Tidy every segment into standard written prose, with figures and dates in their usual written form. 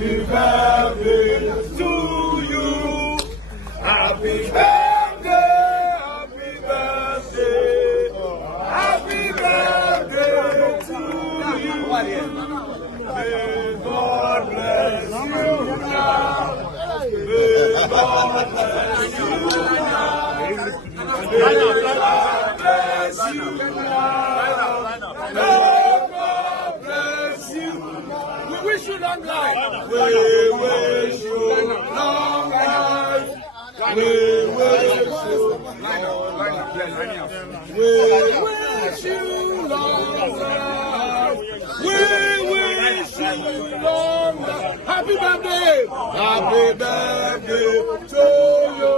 Happy birthday to you. Happy birthday, happy birthday, happy birthday to you. May God bless you now. May God bless you now. May God bless you now. We wish you long life. We wish you long life. We wish you long life. We wish you long life. We wish you long life. Happy birthday. Happy birthday to you.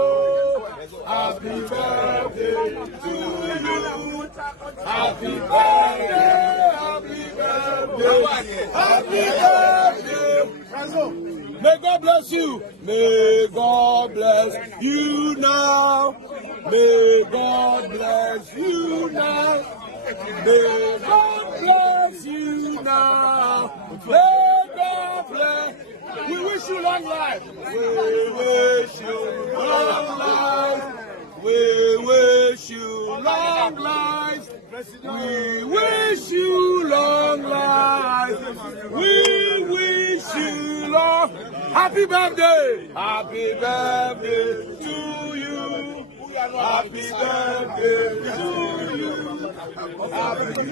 Happy birthday to you. Happy birthday. Happy birthday. Happy birthday. May God bless you. May God bless you now. May God bless you now. May God bless you now. May God bless. We wish you long life. We wish you long life. We wish you long life. We wish you long life. We wish you long. Happy birthday. Happy birthday to you. Happy birthday to you. Happy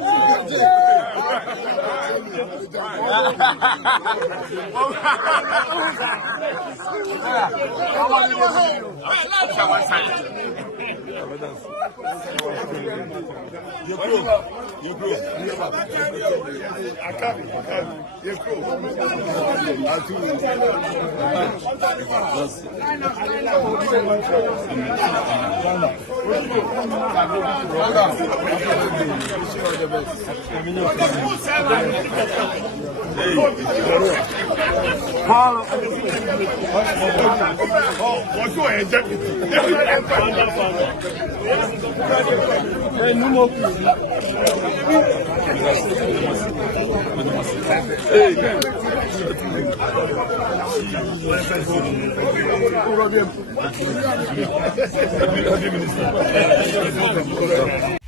birthday.